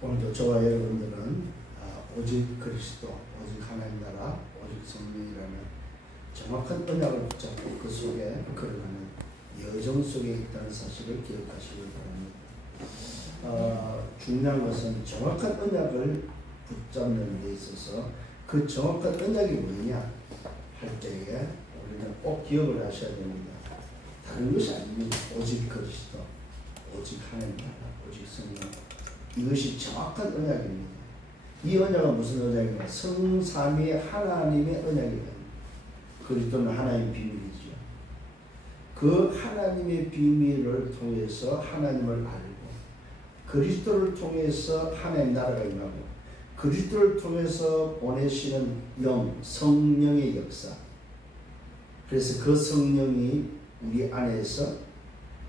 오늘도 저와 여러분들은 오직 그리스도, 오직 하나님 나라, 오직 성령이라는 정확한 언약을 붙잡고 그 속에 걸어가는 여정 속에 있다는 사실을 기억하시길 바랍니다. 중요한 것은 정확한 언약을 붙잡는 데 있어서 그 정확한 언약이 뭐냐 할 때에 우리는 꼭 기억을 하셔야 됩니다. 다른 것이 아닙니다. 오직 그리스도, 오직 하나님 나라, 오직 성령, 이것이 정확한 언약입니다. 이 언약은 무슨 언약이냐? 성삼위 하나님의 언약입니다. 그리스도는 하나님의 비밀이죠. 그 하나님의 비밀을 통해서 하나님을 알고, 그리스도를 통해서 하나님 나라가 임하고, 그리스도를 통해서 보내시는 영, 성령의 역사. 그래서 그 성령이 우리 안에서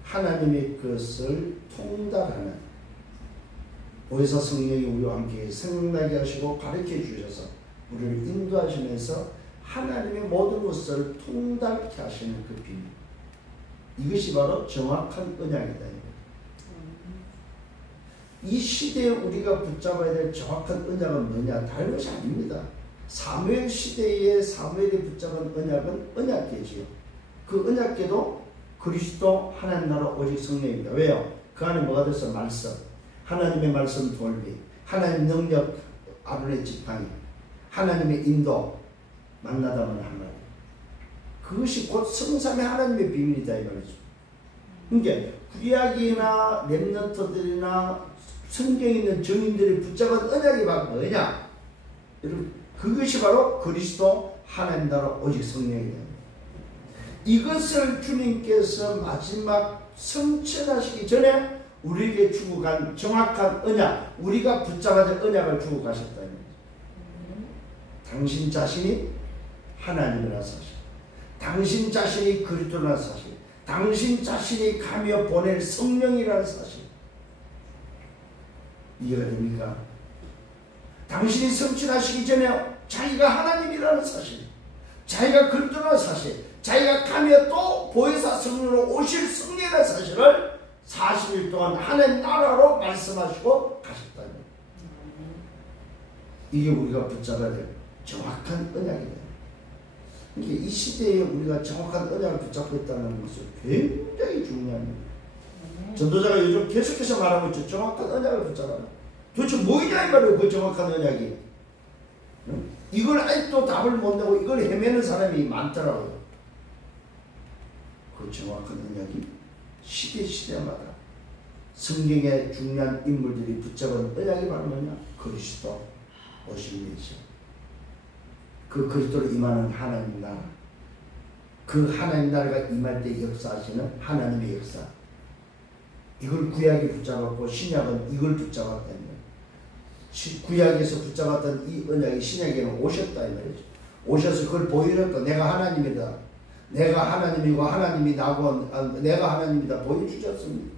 하나님의 것을 통달하는, 보혜사 성령이 우리와 함께 생각나게 하시고 가르쳐 주셔서 우리를 인도하시면서 하나님의 모든 것을 통달케 하시는 그 비밀. 이것이 바로 정확한 언약이다. 이 시대에 우리가 붙잡아야 될 정확한 언약은 뭐냐? 다른 것이 아닙니다. 사무엘 시대에 사무엘이 붙잡은 언약은 언약궤지요. 그 언약궤도 그리스도 하나님 나라 오직 성령입니다. 왜요? 그 안에 뭐가 됐어? 말씀. 하나님의 말씀 돌비, 하나님의 능력 아론의 지팡이, 하나님의 인도 만나다만 한 말. 그것이 곧 성삼의 하나님의 비밀이다 이 말이죠. 그러니까 구약이나 렘넌트들이나 성경에 있는 증인들이 붙잡은 언약이 바로 뭐냐? 그것이 바로 그리스도 하나님 나라 오직 성령이다. 이것을 주님께서 마지막 성취하시기 전에 우리에게 주고 간 정확한 언약, 우리가 붙잡아야 될 언약을 주고 가셨다. 당신 자신이 하나님이라는 사실, 당신 자신이 그리스도라는 사실, 당신 자신이 가며 보낼 성령이라는 사실. 이해가 됩니까? 당신이 성취하시기 전에 자기가 하나님이라는 사실, 자기가 그리스도라는 사실, 자기가 가며 또 보혜사 성령으로 오실 성령이라는 사실을 40일 동안 하나님 나라로 말씀하시고 가셨다. 이게 우리가 붙잡아야 될 정확한 언약이다. 그러니까 이 시대에 우리가 정확한 언약을 붙잡고 있다는 것은 굉장히 중요합니다. 전도자가 요즘 계속해서 말하고 있죠. 정확한 언약을 붙잡아라. 도대체 뭐냐 이 말이에요. 그 정확한 언약이. 이걸 아직도 답을 못 내고 이걸 헤매는 사람이 많더라고요. 그 정확한 언약이 시대마다 성경의 중요한 인물들이 붙잡은 언약이 바로 뭐냐? 그리스도 오심이죠. 그 그리스도로 임하는 하나님 나라, 그 하나님 나라가 임할 때 역사하시는 하나님의 역사, 이걸 구약이 붙잡았고 신약은 이걸 붙잡았다는 거예요. 구약에서 붙잡았던 이 언약이 신약에는 오셨다 이 말이죠. 오셔서 그걸 보여줬다. 내가 하나님이다. 내가 하나님이고 하나님이 나고 내가 하나님이다 보여주셨습니다.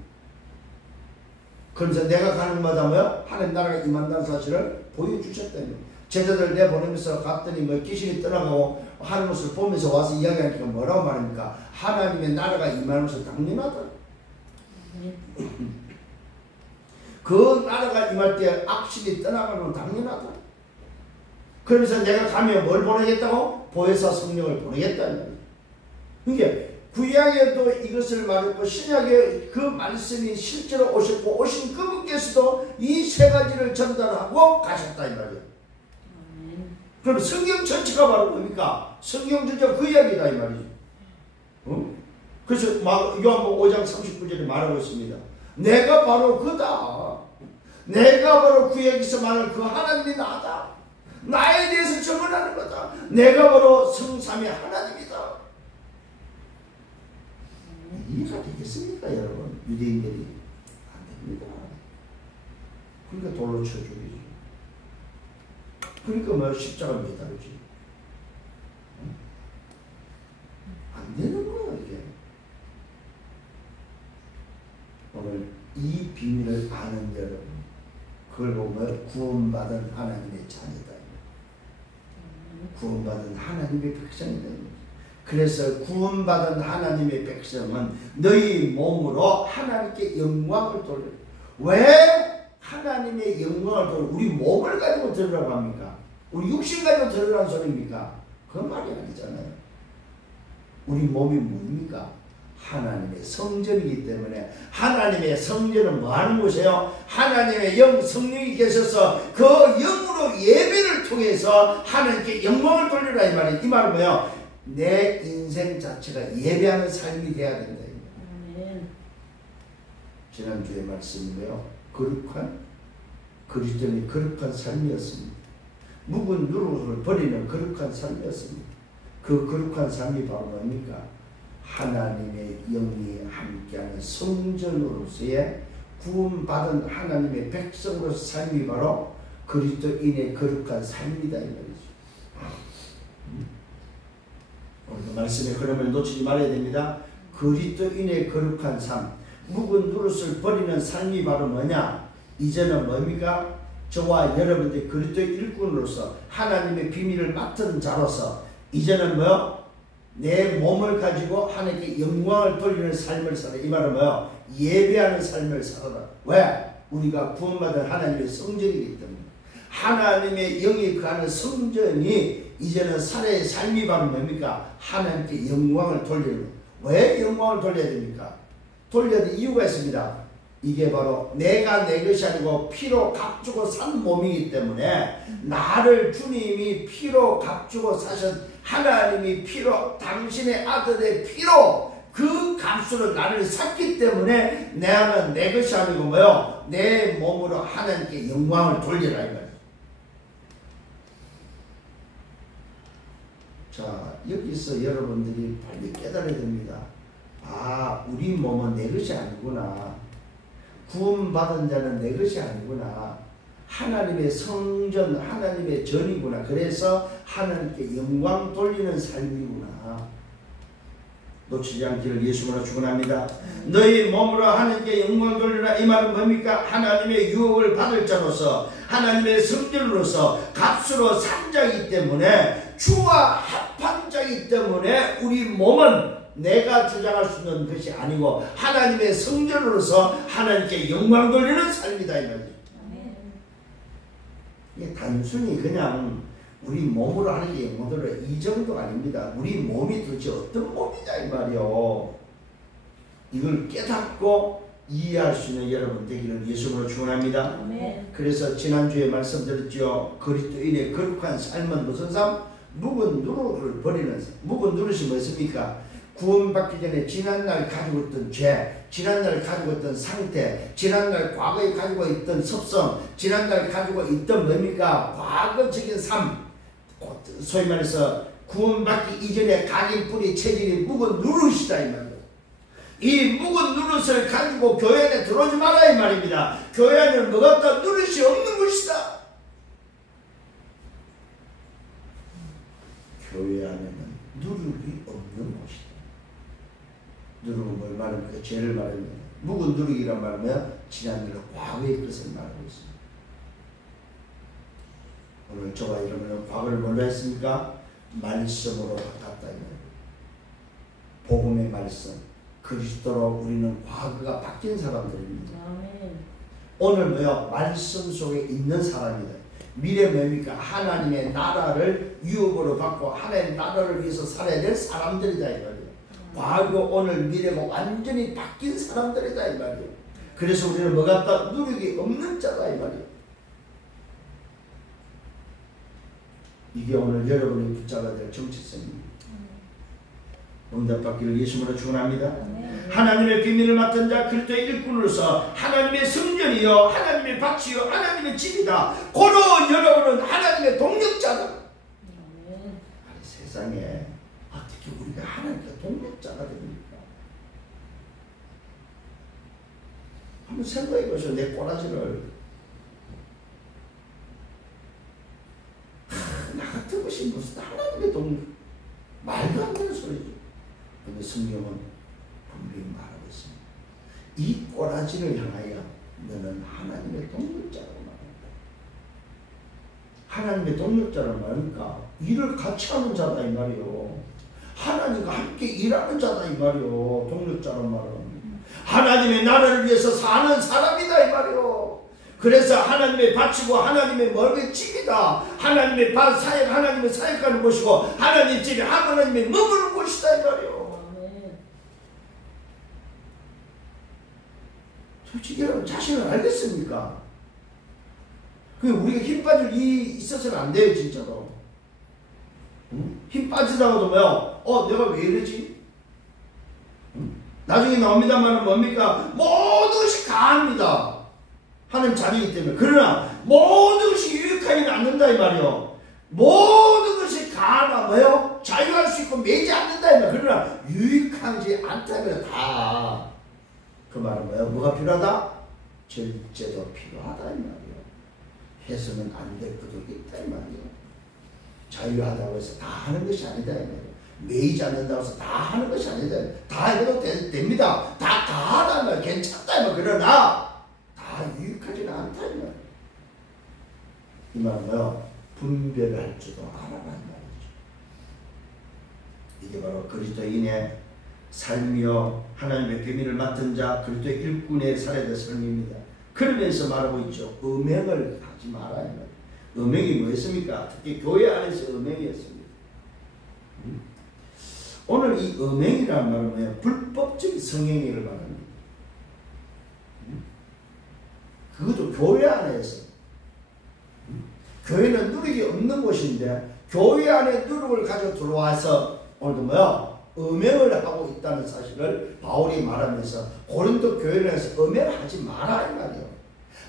그래서 내가 가는 마다 뭐야? 하나님 나라가 임한다는 사실을 보여주셨다는 거예요. 제자들 내보내면서 갔더니 뭐 귀신이 떠나가고 하는 것을 보면서 와서 이야기하니까 뭐라고 말합니까? 하나님의 나라가 임하는 것을 당연하다. 그 나라가 임할 때 악신이 떠나가는 건 당연하다. 그러면서 내가 가면 뭘 보내겠다고? 보혜사 성령을 보내겠다는 거예요. 그러니까 구약에도 이것을 말했고 신약에 그 말씀이 실제로 오셨고 오신 그분께서도 이 세 가지를 전달하고 가셨다 이 말이에요. 그럼 성경 전체가 바로 뭡니까? 성경 전체가 그 이야기다 이 말이죠. 그래서 요한복음 5장 39절에 말하고 있습니다. 내가 바로 그다. 내가 바로 구약에서 말하는 그 하나님이 나다. 나에 대해서 증언하는 거다. 내가 바로 성삼위 하나님이다. 이해가 되겠습니까 여러분? 유대인들이 안 됩니다. 그러니까 돌로 쳐 죽이지. 그러니까 뭐 십자가 매달리지. 안 되는 거야 이게. 오늘 이 비밀을 아는 여러분, 그걸 보면 구원받은 하나님의 자녀다. 구원받은 하나님의 백성이다. 그래서 구원받은 하나님의 백성은 너희 몸으로 하나님께 영광을 돌려. 왜? 하나님의 영광을 우리 몸을 가지고 들으라고 합니까? 우리 육신 가지고 들으라는 소리입니까? 그 말이 아니잖아요. 우리 몸이 뭡니까? 하나님의 성전이기 때문에 하나님의 성전은 뭐 하는 곳이에요? 하나님의 영 성령이 계셔서 그 영으로 예배를 통해서 하나님께 영광을 돌리라 이 말이에요. 이 말은 뭐예요? 내 인생 자체가 예배하는 삶이 돼야 된다. 지난주에 말씀이고요. 거룩한 그리스도인의 거룩한 삶이었습니다. 묵은 누룩을 버리는 거룩한 삶이었습니다. 그 거룩한 삶이 바로 뭡니까? 하나님의 영이 함께하는 성전으로서의 구원받은 하나님의 백성으로서 삶이 바로 그리스도인의 거룩한 삶이다 이 말이죠. 오늘 말씀의 흐름을 놓치지 말아야 됩니다. 그리스도인의 거룩한 삶, 묵은 누룩을 버리는 삶이 바로 뭐냐? 이제는 뭡니까? 저와 여러분들이 그리스도의 일꾼으로서 하나님의 비밀을 맡은 자로서 이제는 뭐요? 내 몸을 가지고 하나님께 영광을 돌리는 삶을 살아. 이 말은 뭐요? 예배하는 삶을 살아라. 왜? 우리가 구원받은 하나님의 성전이기 때문에. 하나님의 영이 거하는 성전이 이제는 살아의 삶이 바로 뭡니까? 하나님께 영광을 돌리는. 왜 영광을 돌려야 됩니까? 돌려야 될 이유가 있습니다. 이게 바로 내가 내 것이 아니고 피로 값주고 산 몸이기 때문에 나를 주님이 피로 값주고 사신 하나님이 피로 당신의 아들의 피로 그 값으로 나를 샀기 때문에 나는 내 것이 아니고 뭐요? 내 몸으로 하나님께 영광을 돌리라 이 말이에요. 자, 여기서 여러분들이 빨리 깨달아야 됩니다. 아, 우리 몸은 내 것이 아니구나. 구원받은 자는 내 것이 아니구나. 하나님의 성전, 하나님의 전이구나. 그래서 하나님께 영광 돌리는 삶이구나. 놓치지 않기를 예수님으로 축원합니다. 너희 몸으로 하나님께 영광 돌리라. 이 말은 뭡니까? 하나님의 유업을 받을 자로서 하나님의 성전으로서 값으로 산 자이기 때문에 주와 합한 자이기 때문에 우리 몸은 내가 주장할 수 있는 것이 아니고 하나님의 성전으로서 하나님께 영광 돌리는 삶이다 이 말이죠. 이게 단순히 그냥 우리 몸으로 하는 게 영광 돌려 이 정도 아닙니다. 우리 몸이 도대체 어떤 몸이다 이 말이요. 이걸 깨닫고 이해할 수 있는 여러분 되기를 예수님으로 축원합니다. 그래서 지난주에 말씀드렸죠. 그리스도인의 거룩한 삶은 무슨 삶? 묵은 누룩을 버리는 삶. 묵은 누룩이 뭐습니까? 구원받기 전에 지난날 가지고 있던 죄, 지난날 가지고 있던 상태, 지난날 과거에 가지고 있던 섭성, 지난날 가지고 있던 뭡니까? 과거적인 삶, 소위 말해서 구원받기 이전에 각인 뿌리 체질이 묵은 누룩이다 이 말이에요. 이 묵은 누룩을 가지고 교회 안에 들어오지 마라 이 말입니다. 교회 안에는 뭐가 없다? 누룩이 없는 것이다. 교회 안에는 누룩이 없는 것이다. 누룩은 뭘 말합니까? 죄를 말합니다. 묵은 누룩이란 말하면 지난날 과거의 것을 말하고 있습니다. 오늘 저와 여러분은 과거를 뭘로 했습니까? 말씀으로 바꿨다 이 말이에요. 복음의 말씀, 그리스도로 우리는 과거가 바뀐 사람들입니다. 오늘 뭐요? 말씀 속에 있는 사람이다. 미래 뭡니까? 하나님의 나라를 유업으로 받고 하나님의 나라를 위해서 살아야 될 사람들이다 이 말이에요. 과거, 오늘, 미래가 완전히 바뀐 사람들이다 이 말이에요. 그래서 우리는 뭐 같다? 누룩이 없는 자다 이 말이에요. 이게 오늘 여러분이 붙잡아야 될 정체성입니다. 응답받기를 예수님으로 축원합니다. 하나님의 비밀을 맡은 자 그리스도의 일꾼으로서 하나님의 성전이요 하나님의 밭이요 하나님의 집이다. 고로 여러분은 하나님의 동력자다. 아니, 세상에 어떻게 우리가 하나님과 동력자가 됩니까? 한번 생각해 보세요. 내 꼬라지를 나 같은 것이 무슨 하나님의 동력, 말도 안 되는 소리죠. 근데 성경은 분명히 말하고 있습니다. 이 꼬라지를 향하여 너는 하나님의 동력자라고 말합니다. 하나님의 동력자란 말이니까 일을 같이 하는 자다 이 말이요. 하나님과 함께 일하는 자다 이 말이요. 동력자란 말은 하나님의 나라를 위해서 사는 사람이다 이 말이요. 그래서 하나님의 바치고 하나님의 머리의 집이다. 하나님의 사역, 하나님의 사역하는 곳이고 하나님 집이 하나님의 머무는 곳이다 이 말이요. 솔직히 여러분 자신을 알겠습니까? 우리가 힘 빠질 일이 있어서는 안 돼요 진짜로. 응? 힘 빠지다가도 뭐요? 내가 왜 이러지? 응? 나중에 나옵니다만 뭡니까? 모든 것이 가합니다. 하나님 자녀이기 때문에. 그러나 모든 것이 유익하지는 않는다 이 말이요. 모든 것이 가하나 뭐요? 자유할 수 있고 매지 않는다 이 말이요. 그러나 유익하지 않다면 다 그 말은 뭐예요? 뭐가 필요하다? 절제도 필요하다 이 말이에요. 해서는 안 될 것도 있다 이 말이에요. 자유하다고 해서 다 하는 것이 아니다 이 말이에요. 매이지 않는다고 해서 다 하는 것이 아니다. 다 해도 됩니다. 다 하다 이 말이에요. 괜찮다 이 말이에요. 그러나 다 유익하지는 않다 이 말이에요. 이 말은 뭐예요? 분별을 할 줄도 알아라 이 말이죠. 이게 바로 그리스도인의 삶이요 하나님의 비밀을 맡은 자 그리스도의 일꾼의 살아야 될 삶입니다. 그러면서 말하고 있죠. 음행을 하지 말아야 합니다. 음행이 뭐였습니까? 특히 교회 안에서 음행이었습니다. 오늘 이 음행이라는 말은 뭐예요? 불법적인 성행위를 말합니다. 그것도 교회 안에서. 교회는 누룩이 없는 곳인데 교회 안에 누룩을 가지고 들어와서 오늘도 뭐요? 음행을 하고 있다는 사실을 바울이 말하면서 고린도 교회에서 음행을 하지 마라 이 말이에요.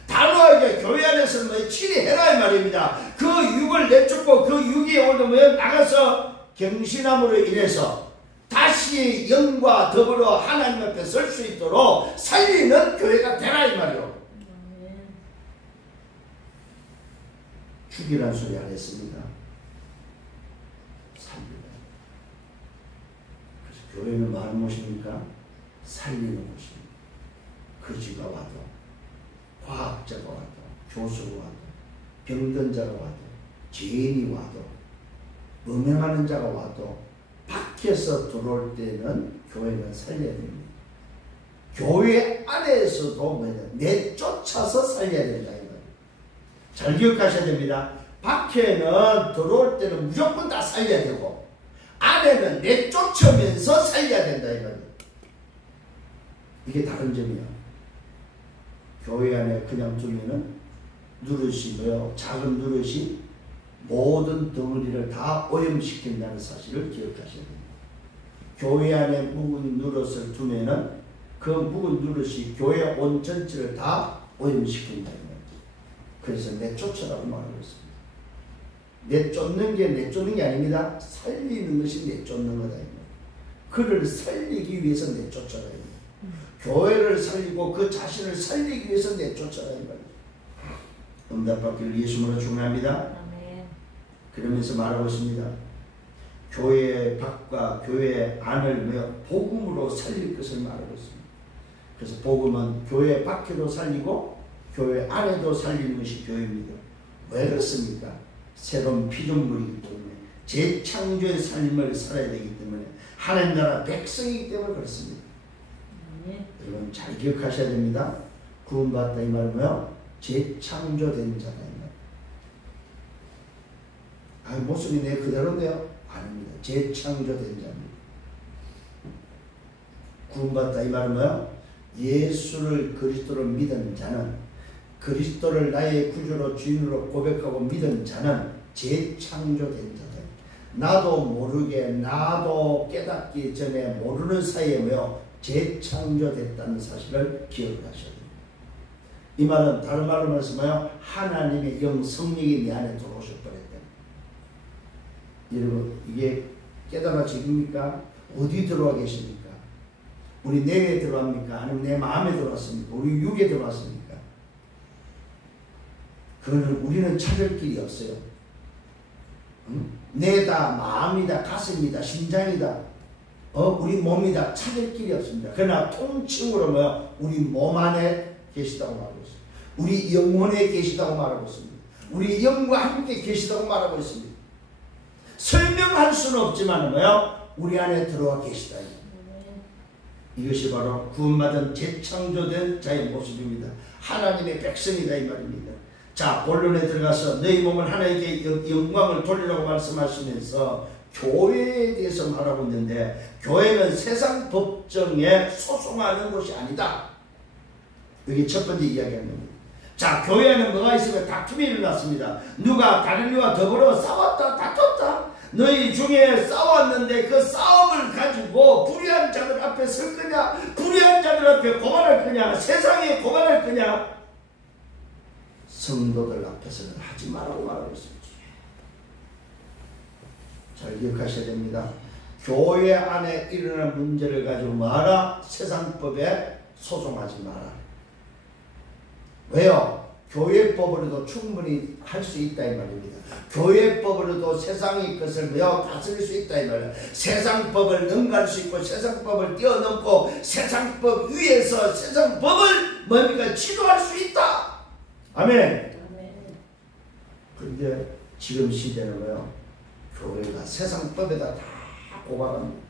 단호하게 교회 안에서 뭐 치리해라 이 말입니다. 그 육을 내쫓고 그 육이 오늘 뭐 나가서 경신함으로 인해서 다시 영과 더불어 하나님 앞에 설 수 있도록 살리는 교회가 되라 이 말이에요. 죽이란 소리 안 했습니다. 교회는 뭐하는 곳입니까? 살리는 곳입니다. 거지가 와도 과학자가 와도 교수가 와도 병든 자가 와도 죄인이 와도 음행하는 자가 와도 밖에서 들어올 때는 교회는 살려야 됩니다. 교회 안에서도 뭐냐 내쫓아서 살려야 된다 이 말이에요. 잘 기억하셔야 됩니다. 밖에는 들어올 때는 무조건 다 살려야 되고 안에는 내쫓으면서 살려야 된다 이 말이에요. 이게 다른 점이야. 교회 안에 그냥 두면은 누릇이 뭐요? 작은 누릇이 모든 덩어리를 다 오염시킨다는 사실을 기억하셔야 됩니다. 교회 안에 묵은 누릇을 두면은 그 묵은 누릇이 교회 온 전체를 다 오염시킨다 이 말이에요. 그래서 내쫓으라고 말하고 있습니다. 내쫓는 게 아닙니다. 살리는 것이 내쫓는 거다. 그를 살리기 위해서 내쫓아라. 교회를 살리고 그 자신을 살리기 위해서 내쫓아라. 응답받기를 예수님으로 축원합니다. 그러면서 말하고 있습니다. 교회 밖과 교회 안을 복음으로 살릴 것을 말하고 있습니다. 그래서 복음은 교회 밖에도 살리고 교회 안에도 살리는 것이 교회입니다. 왜 그렇습니까? 새로운 피조물이기 때문에 재창조의 삶을 살아야 되기 때문에 하나님 나라 백성이기 때문에 그렇습니다. 여러분 잘 기억하셔야 됩니다. 구원받다 이 말은 뭐요? 재창조된 자다 이 말. 모습이 내 그대로인데요? 아닙니다. 재창조된 자입니다. 구원받다 이 말은 뭐요? 예수를 그리스도로 믿은 자는 그리스도를 나의 구주로 주인으로 고백하고 믿은 자는 재창조된 자다. 나도 모르게 나도 깨닫기 전에 모르는 사이에 뭐요? 재창조됐다는 사실을 기억하셔야 됩니다. 이 말은 다른 말로 말해서 뭐요? 하나님의 영 성령이 내 안에 들어오실 뻔했다. 여러분 이게 깨달아집니까? 어디 들어와 계십니까? 우리 내외에 들어갑니까? 아니면 내 마음에 들어왔습니까? 우리 육에 들어왔습니까? 그거는 우리는 찾을 길이 없어요. 뇌다, 마음이다, 가슴이다, 심장이다, 우리 몸이다 찾을 길이 없습니다. 그러나 통칭으로 뭐야? 우리 몸 안에 계시다고 말하고 있습니다. 우리 영혼에 계시다고 말하고 있습니다. 우리 영과 함께 계시다고 말하고 있습니다. 설명할 수는 없지만 뭐야? 우리 안에 들어와 계시다. 이것이 바로 구원받은 재창조된 자의 모습입니다. 하나님의 백성이다 이 말입니다. 자, 본론에 들어가서 너희 몸은 하나님께 영광을 돌리라고 말씀하시면서 교회에 대해서 말하고 있는데, 교회는 세상 법정에 소송하는 곳이 아니다. 여기 첫 번째 이야기하는 겁니다. 자, 교회 안에 뭐가 있으면 다툼이 일어났습니다. 누가 다른 이와 더불어 싸웠다, 다퉜다. 너희 중에 싸웠는데 그 싸움을 가지고 불의한 자들 앞에 설 거냐, 불의한 자들 앞에 고발할 거냐, 세상에 고발할 거냐. 성도들 앞에서는 하지 말라고 말하고 있습니다. 잘 기억하셔야 됩니다. 교회 안에 일어난 문제를 가지고 마라. 세상법에 소송하지 마라. 왜요? 교회법으로도 충분히 할 수 있다 이 말입니다. 교회법으로도 세상의 것을 매어 다스릴 수 있다 이 말이에요. 세상법을 능가할 수 있고 세상법을 뛰어넘고 세상법 위에서 세상법을 뭡니까? 지도할 수 있다. 아멘. 그런데 지금 시대는 뭐요? 교회가 세상법에다 다 고발합니다.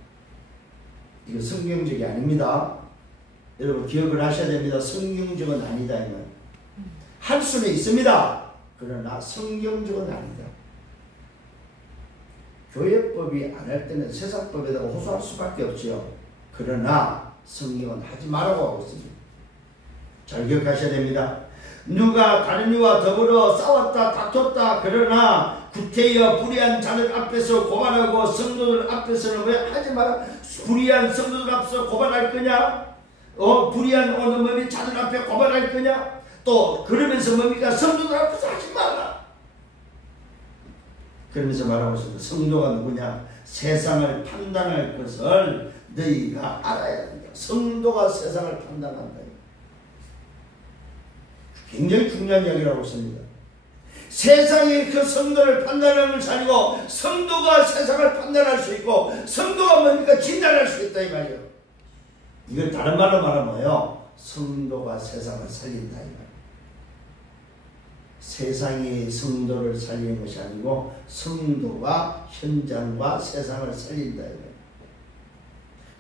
이거 성경적이 아닙니다. 여러분 기억을 하셔야 됩니다. 성경적은 아니다 이 말. 할 수는 있습니다. 그러나 성경적은 아니다. 교회법이 안 할 때는 세상법에다가 호소할 수밖에 없지요. 그러나 성경은 하지 말라고 하고 있습니다. 잘 기억하셔야 됩니다. 누가 다른 이와 더불어 싸웠다 다퉜다. 그러나 구태여 불의한 자들 앞에서 고발하고 성도들 앞에서는 왜 하지 마라. 불의한 성도들 앞에서 고발할 거냐? 불의한 어느 자들 앞에 고발할 거냐? 또 그러면서 뭡니까? 성도들 앞에서 하지 말라. 그러면서 말하고 있습니다. 성도가 누구냐? 세상을 판단할 것을 너희가 알아야 한다. 성도가 세상을 판단한다. 굉장히 중요한 이야기라고 했습니다. 세상이 그 성도를 판단하는 것이 아니고 성도가 세상을 판단할 수 있고 성도가 뭡니까? 진단할 수 있다 이 말이에요. 이걸 다른 말로 말하면 뭐예요? 성도가 세상을 살린다 이 말이에요. 세상이 성도를 살리는 것이 아니고 성도가 현장과 세상을 살린다 이 말이에요.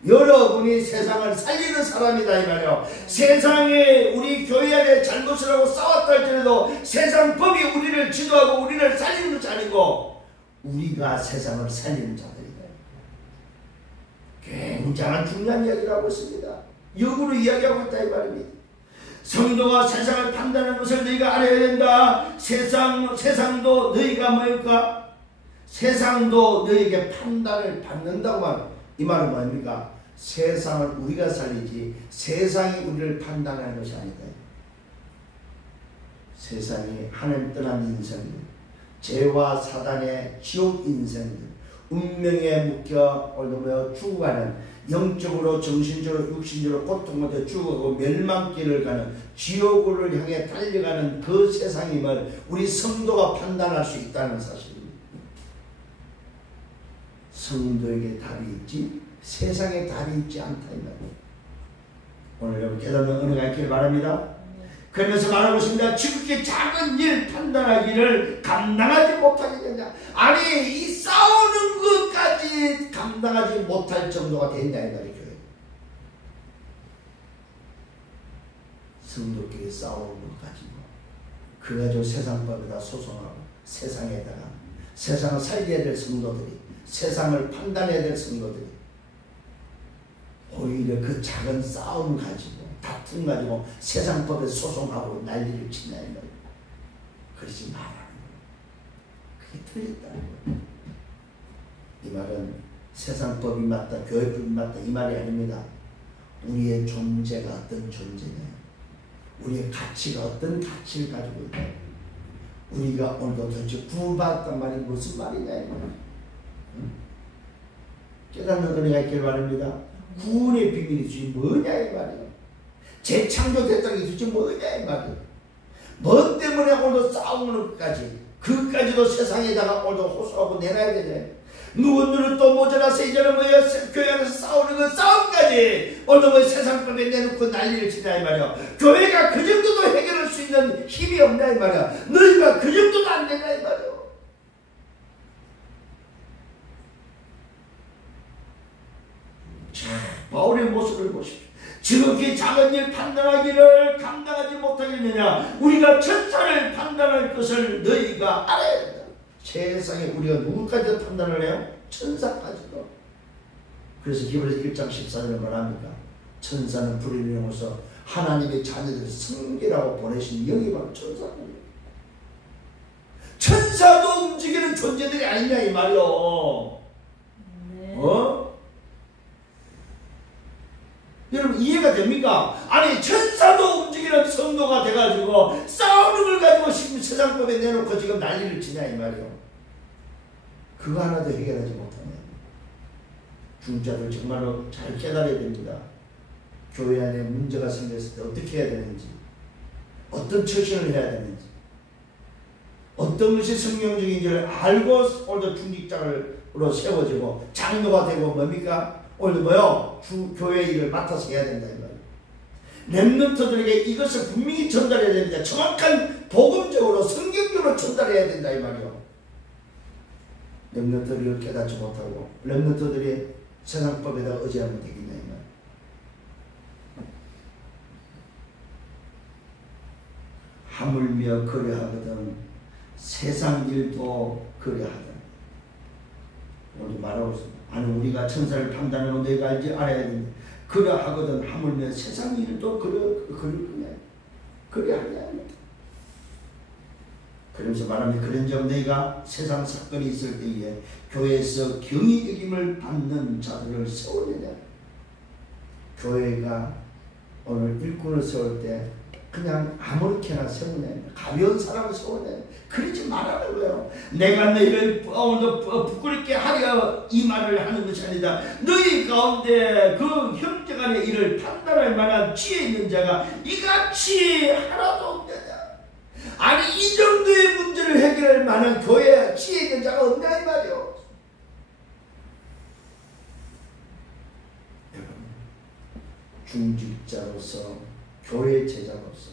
여러분이 세상을 살리는 사람이다 이 말이에요. 세상에 우리 교회 안에 잘못을 하고 싸웠다 할지라도 세상 법이 우리를 지도하고 우리를 살리는 것이 아니고 우리가 세상을 살리는 자들이다. 굉장한 중요한 이야기를 하고 있습니다. 역으로 이야기하고 있다 이 말입니다. 성도가 세상을 판단하는 것을 너희가 알아야 된다. 세상도 너희가 뭐일까? 세상도 너희에게 판단을 받는다고 말합니다. 이 말은 뭡니까? 세상을 우리가 살리지 세상이 우리를 판단하는 것이 아니다. 세상이 하늘 떠난 인생들, 죄와 사단의 지옥 인생들, 운명에 묶여 오늘며 죽어가는 영적으로 정신적으로 육신적으로 고통받아 죽어가고 멸망길을 가는 지옥을 향해 달려가는 그 세상임을 우리 성도가 판단할 수 있다는 사실입니다. 성도에게 답이 있지 세상에 답이 있지 않다 이 말이에요. 오늘 여러분 깨닫는 은혜가 있기를 바랍니다. 그러면서 말하고 있습니다. 지극히 작은 일 판단하기를 감당하지 못하게 되냐. 아니 이 싸우는 것까지 감당하지 못할 정도가 된다 이 말이에요. 성도끼리 싸우는 것 가지고 그 가지고 세상법에다 소송하고 세상에다가 세상을 살려야 될 성도들이 세상을 판단해야 될 성도들이 오히려 그 작은 싸움 가지고 다툼 가지고 세상법에 소송하고 난리를 친다 이 말이에요. 그러지 말라는 거예요. 그게 틀렸다는 거예요. 이 말은 세상법이 맞다 교회법이 맞다 이 말이 아닙니다. 우리의 존재가 어떤 존재냐, 우리의 가치가 어떤 가치를 가지고 있다. 우리가 오늘도 도대체 구원받았단 말이 무슨 말이냐 이 말이에요. 깨닫는 은혜가 있기를 바랍니다. 구원의 비밀이 도대체 뭐냐 이 말이에요. 재창조됐다는 게 도대체 뭐냐 이 말이에요. 뭐 때문에 오늘도 싸우는 것까지 그까지도 세상에다가 오늘도 호소하고 내놔야 되네. 누구는 또 모자라서 이제는 뭐야 교회 안에서 싸우는 그 싸움까지 오늘 뭐 세상법에 내놓고 난리를 치냐 이 말이야. 교회가 그 정도도 해결할 수 있는 힘이 없냐 이 말이야. 너희가 그 정도도 안 되냐 이 말이야. 자, 바울의 모습을 보십시오. 지극히 작은 일 판단하기를 감당하지 못하겠느냐. 우리가 천사를 판단할 것을 너희가 알아야 된다. 세상에 우리가 누구까지 판단을 해요? 천사까지도. 그래서 히브리서 1장 14절에 말합니까? 천사는 불의를 넘어서 하나님의 자녀들을 성결하고 보내신 영이 바로 천사입니다. 천사도 움직이는 존재들이 아니냐 이 말이요. 네. 여러분 이해가 됩니까? 아니 천사도 움직이는 성도가 돼가지고 싸우는 걸 가지고 지금 세상법에 내놓고 지금 난리를 치냐 이 말이요. 그거 하나도 해결하지 못하네. 중자들 정말로 잘 깨달아야 됩니다. 교회 안에 문제가 생겼을 때 어떻게 해야 되는지, 어떤 처신을 해야 되는지, 어떤 것이 성경적인지를 알고 오늘도 중직자로 세워지고 장로가 되고 뭡니까? 오늘도 뭐요? 교회 일을 맡아서 해야 된다 이 말이에요. 렘넌트들에게 이것을 분명히 전달해야 됩니다. 정확한 복음적으로 성경적으로 전달해야 된다 이 말이요. 렘넌트들을 깨닫지 못하고 렘넌트들이 세상법에다 의지하면 되겠냐 이 말. 하물며 그래하거든 세상 일도 그래하다. 오늘 말하고 있습니다. 아니 우리가 천사를 판단하고 너희가 알지 알아야 된다. 그래하거든 하물며 세상 일도 그러냐. 그래하냐. 그러면서 말하면 그런즉 너희가 세상 사건이 있을 때에 교회에서 경히 여김을 받는 자들을 세우느냐. 교회가 오늘 일꾼을 세울 때 그냥 아무렇게나 세우냐. 가벼운 사람을 세우냐. 그러지 말라는 거예요. 내가 너희를 부끄럽게 하려 이 말을 하는 것이 아니다. 너희 가운데 그 형제간의 일을 판단할 만한 지혜 있는 자가 이같이 하나도 없느냐. 아니 이 정도의 문제를 해결할 만한 교회에 지혜 있는 자가 없냐 이 말이요. 중직자로서 교회 제자로서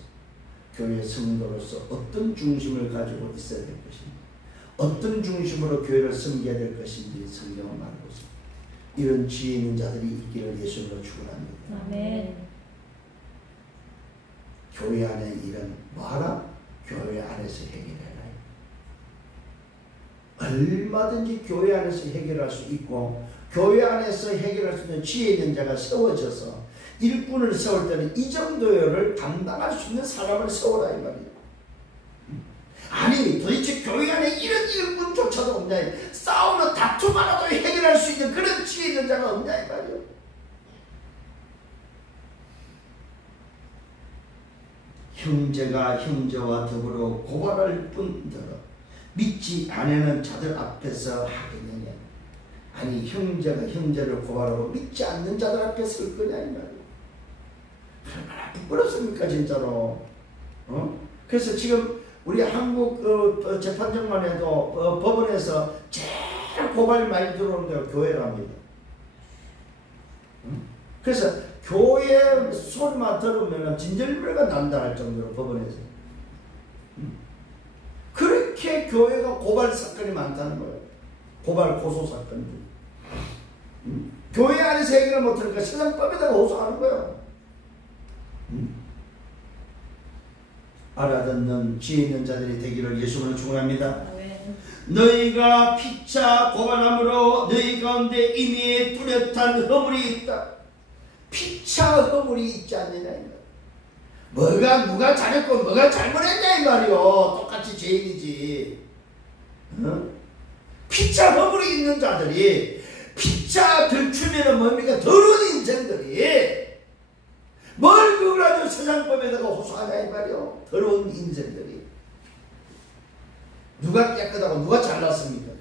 교회 성도로서 어떤 중심을 가지고 있어야 될 것인지, 어떤 중심으로 교회를 섬겨야 될 것인지 성경은 말하고 있습니다. 이런 지혜 있는 자들이 있기를 예수님으로 축원합니다. 아멘. 교회 안에 일은 뭐하라? 교회 안에서 해결해라. 얼마든지 교회 안에서 해결할 수 있고 교회 안에서 해결할 수 있는 지혜 있는 자가 세워져서 일꾼을 세울 때는 이 정도를 감당할 수 있는 사람을 세워라 이 말이에요. 아니 도대체 교회 안에 이런 일꾼조차도 없냐. 싸우는 다툼하나도 해결할 수 있는 그런 지혜 있는 자가 없냐 이 말이에요. 형제가 형제와 더불어 고발할 뿐더러 믿지 않는 자들 앞에서 하겠느냐. 아니 형제가 형제를 고발하고 믿지 않는 자들 앞에 설 거냐 이 말이에요. 얼마나 부끄럽습니까 진짜로. 그래서 지금 우리 한국 재판정만 해도 법원에서 제일 고발 많이 들어오는 데가 교회랍니다. 그래서 교회 소리만 들으면 진절미가 난다 할 정도로 법원에서 그렇게 교회가 고발 사건이 많다는 거예요. 고발 고소 사건들. 교회 안에서 해결을 못하니까 세상법에다가 호소하는 거예요. 알아듣는 지혜 있는 자들이 되기를 예수님으로 축원합니다. 너희가 피차 고발함으로 너희 가운데 이미 뚜렷한 허물이 있다. 피차 허물이 있지 않느냐 이 뭐가 누가 잘했고 뭐가 잘못했냐 이 말이요. 똑같이 죄인이지. 피차 허물이 있는 자들이 피차 들추면은 뭡니까? 더러운 인생들이 뭘 그걸 가지고 세상법에다가 호소하냐 이 말이요. 더러운 인생들이. 누가 깨끗하고 누가 잘났습니까?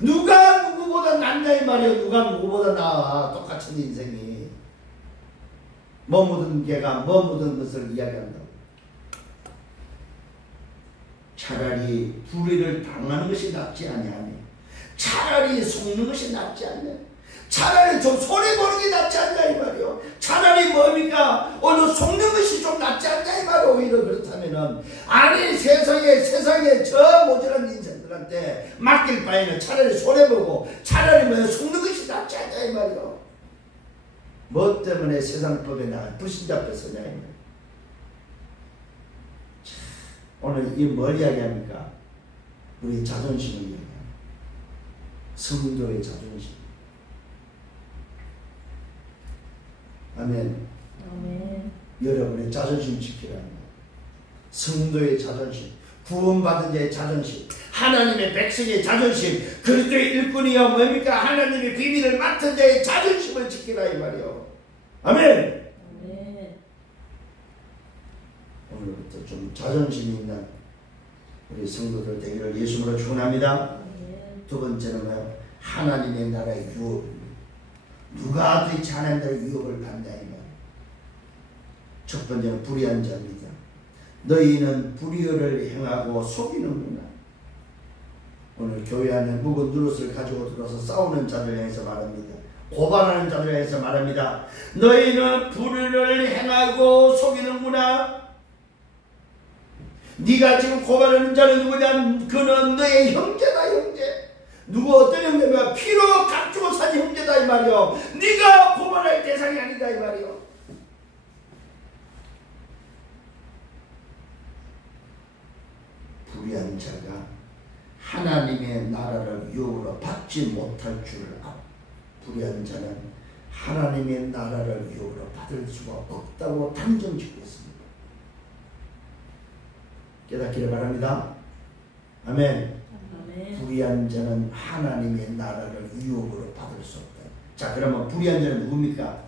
누가 누구보다 낫냐 이 말이에요. 누가 누구보다 나아. 똑같은 인생이. 뭐 묻은 개가 뭐 묻은 것을 이야기한다고. 차라리 불의를 당하는 것이 낫지 아니하며 차라리 속는 것이 낫지 않냐. 차라리 좀 손해보는 게 낫지 않냐 이 말이요. 차라리 뭡니까? 오늘 속는 것이 좀 낫지 않냐 이 말이요. 오히려 그렇다면은 아니 세상에 저 모자란 인생들한테 맡길 바에는 차라리 손해보고 차라리 뭐 속는 것이 낫지 않냐 이 말이요. 뭐 때문에 세상법에 나가 불신자 앞에 서냐 이 말이에요. 오늘 이 뭘 이야기합니까? 우리 자존심을 이야기합니다. 성도의 자존심. 아멘. 아멘. 여러분의 자존심 지키라는 거예요. 성도의 자존심, 구원받은 자의 자존심, 하나님의 백성의 자존심, 그리스도의 일꾼이여 뭡니까? 하나님의 비밀을 맡은 자의 자존심을 지키라 이 말이요. 아멘. 아멘. 오늘부터 좀 자존심이 있는 우리 성도들 되기를 예수님으로 축원합니다. 두 번째는 뭐예요? 하나님의 나라의 유업입니다. 누가 도대체 하나님 나라의 유업을 받냐 이 말이에요. 첫 번째는 불의한 자입니다. 너희는 불의를 행하고 속이는구나. 오늘 교회 안에 묵은 누릇을 가지고 들어서 싸우는 자들 향해서 말합니다. 고발하는 자들 향해서 말합니다. 너희는 불의를 행하고 속이는구나. 네가 지금 고발하는 자는 누구냐? 그는 너의 형제다, 형제. 누구 어떤 형제가 피로 감추고 산 형제다 이 말이요. 네가 고발할 대상이 아니다 이 말이요. 불의한 자가 하나님의 나라를 유업으로 받지 못할 줄을 알아. 불의한 자는 하나님의 나라를 유업으로 받을 수가 없다고 단정짓고 있습니다. 깨닫기를 바랍니다. 아멘. 아멘. 불의한 자는 하나님의 나라를 유업으로 받을 수 없다. 자, 그러면 불의한 자는 누굽니까?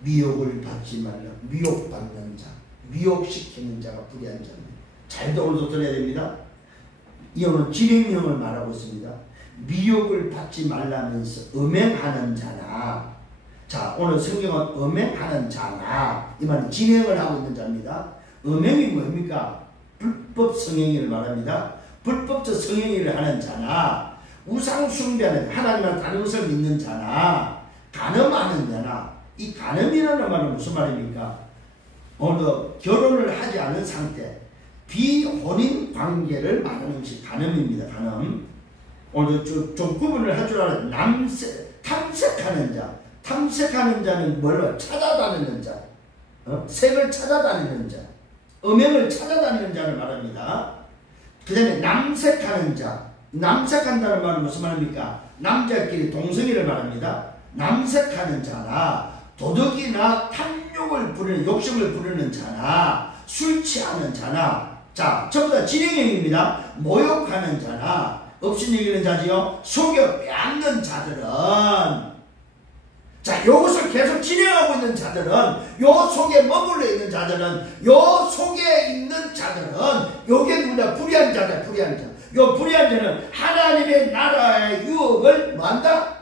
미혹을 받지 말라. 미혹받는 자, 미혹시키는 자가 불의한 자입니다. 잘도 오늘도 들어야 됩니다. 이거는 진행형을 말하고 있습니다. 미혹을 받지 말라면서 음행하는 자나, 자 오늘 성경은 음행하는 자나 이 말은 진행을 하고 있는 자입니다. 음행이 뭡니까? 불법 성행위를 말합니다. 불법적 성행위를 하는 자나, 우상 숭배하는 하나님과 다른 것을 믿는 자나, 간음하는 자나. 이 간음이라는 말은 무슨 말입니까? 오늘 결혼을 하지 않은 상태, 비혼인 관계를 말하는 것이 간음입니다. 간음. 오늘 좀 구분을 할 줄 알아요. 탐색하는 자. 탐색하는 자는 뭘로? 찾아다니는 자. 색을 찾아다니는 자. 음행을 찾아다니는 자를 말합니다. 그 다음에 남색하는 자. 남색한다는 말은 무슨 말입니까? 남자끼리 동성애를 말합니다. 남색하는 자나, 도덕이나 탐욕을 부르는, 욕심을 부르는 자나, 술 취하는 자나, 자, 전부 다 진행형입니다. 모욕하는 자나, 없인 얘기는 자지요. 속여 빼앗는 자들은, 자, 요것을 계속 진행하고 있는 자들은, 요 속에 머물러 있는 자들은, 요 속에 있는 자들은, 요게 누구냐? 불의한 자다, 불의한 자. 요 불의한 자는 하나님의 나라의 유업을 뭐한다?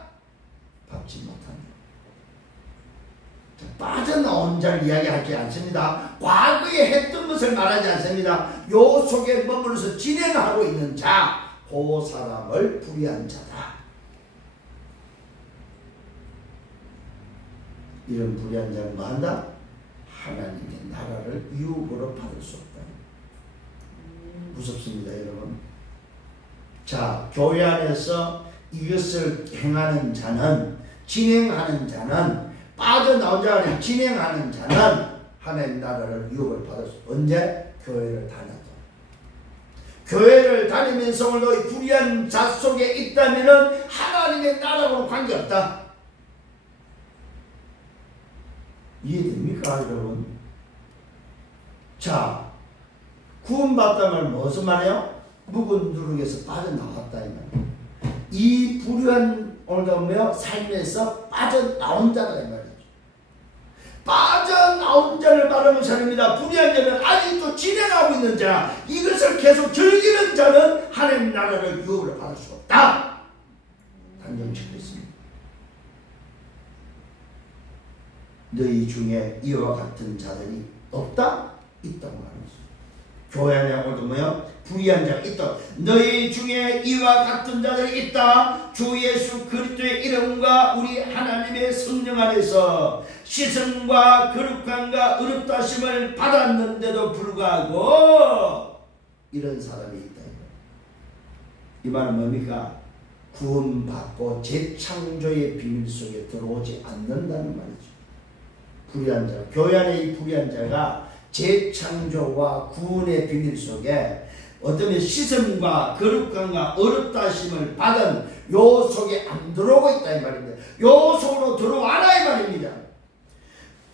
받지 못한다. 자, 빠져나온 자를 이야기하지 않습니다. 과거에 했던 것을 말하지 않습니다. 요 속에 머물러서 진행하고 있는 자, 그 사람을 불의한 자다. 이런 불의한 자는 뭐한다? 하나님의 나라를 유업으로 받을 수 없다. 무섭습니다, 여러분. 자, 교회 안에서 이것을 행하는 자는, 진행하는 자는, 빠져나온 자가 아니라 진행하는 자는 하나님 나라를 유업을 받을 수 없다. 언제? 교회를 다녀도. 교회를 다니면서 오늘도 불의한 자 속에 있다면 하나님의 나라하고는 관계없다. 이해됩니까, 여러분? 자, 구원받다 말 무슨 말이에요? 묵은 누룩에서 빠져나왔다 이 말이에요. 이 불의한 오늘도 뭐요? 삶에서 빠져나온 자다 이 말이죠. 빠져나온 자를 말하는 사람입니다. 불의한 자는 아직도 진행하고 있는 자, 이것을 계속 즐기는 자는 하나님 나라를 유업으로 받을 수 없다. 단정짓고 있습니다. 너희 중에 이와 같은 자들이 없다? 있다고 말합니다. 교회 안에 오늘도 뭐요? 불의한 자가 있다. 너희 중에 이와 같은 자들이 있다. 주 예수 그리스도의 이름과 우리 하나님의 성령 안에서 씻음과 거룩함과 의롭다심을 받았는데도 불구하고 이런 사람이 있다. 이 말은 뭡니까? 구원받고 재창조의 비밀 속에 들어오지 않는다는 말이죠. 불의한 자, 교회 안에 이 불의한 자가 재창조와 구원의 비밀 속에 어떤 씻음과 거룩함과 어렵다 하심을 받은 요 속에 안 들어오고 있다 이 말입니다. 요 속으로 들어와라 이 말입니다.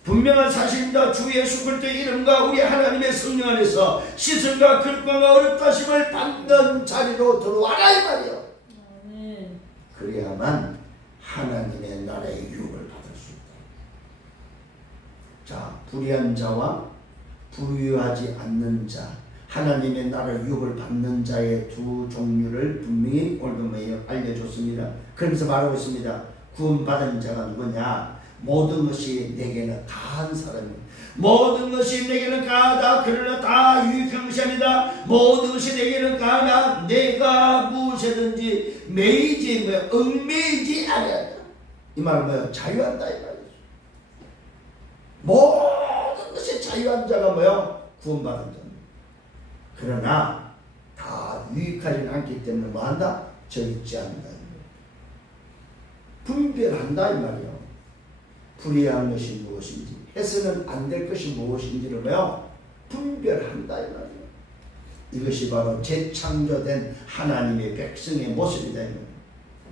분명한 사실입니다. 주 예수 그리스도의 이름과 우리 하나님의 성령 안에서 씻음과 거룩함과 어렵다 하심을 받는 자리로 들어와라 이 말이에요. 아멘. 그래야만 하나님의 나라의 유업을 받을 수 있다. 자, 불의한 자와 불의하지 않는 자, 하나님의 나라의 유업을 받는 자의 두 종류를 분명히 오늘도 알려줬습니다. 그러면서 말하고 있습니다. 구원받은 자가 누구냐? 모든 것이 내게는 다한 사람입니다. 모든 것이 내게는 가하다. 그러나 다 유익한 것이 아니다. 모든 것이 내게는 가하다. 내가 무엇이든지 매이지 얽매이지 아니한다. 이 말은 뭐예요? 자유한다 이 말이죠. 모든 것이 자유한 자가 뭐예요? 구원받은 자입니다. 그러나 다 유익하지는 않기 때문에 뭐한다? 저익지 않는다. 분별한다 이 말이에요. 불의한 것이 무엇인지, 해서는 안 될 것이 무엇인지를 뭐요? 분별한다 이 말이에요. 이것이 바로 재창조된 하나님의 백성의 모습이다 이 말이에요.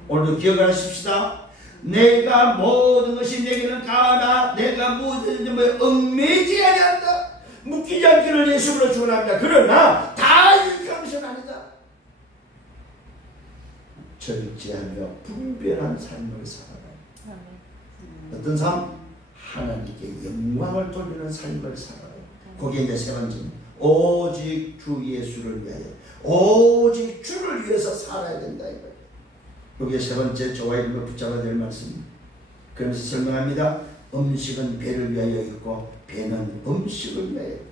오늘도 기억을 하십시다. 내가 모든 것이 내게는 가하나 내가 무엇이든지 얽매이지 아니한다. 묶이지 않기를 예수로 축원합니다. 그러나 다 유익한 것은 아니다. 절제하며 분별한 삶을 살아라. 어떤 삶? 하나님께 영광을 돌리는 삶을 살아라. 거기에 이제 세 번째는 오직 주 예수를 위하여, 오직 주를 위해서 살아야 된다. 여기에 세 번째 저와 여러분을 붙잡아야 될 말씀입니다. 그러면서 설명합니다. 음식은 배를 위하여 있고 배는 음식을 위하여 있다.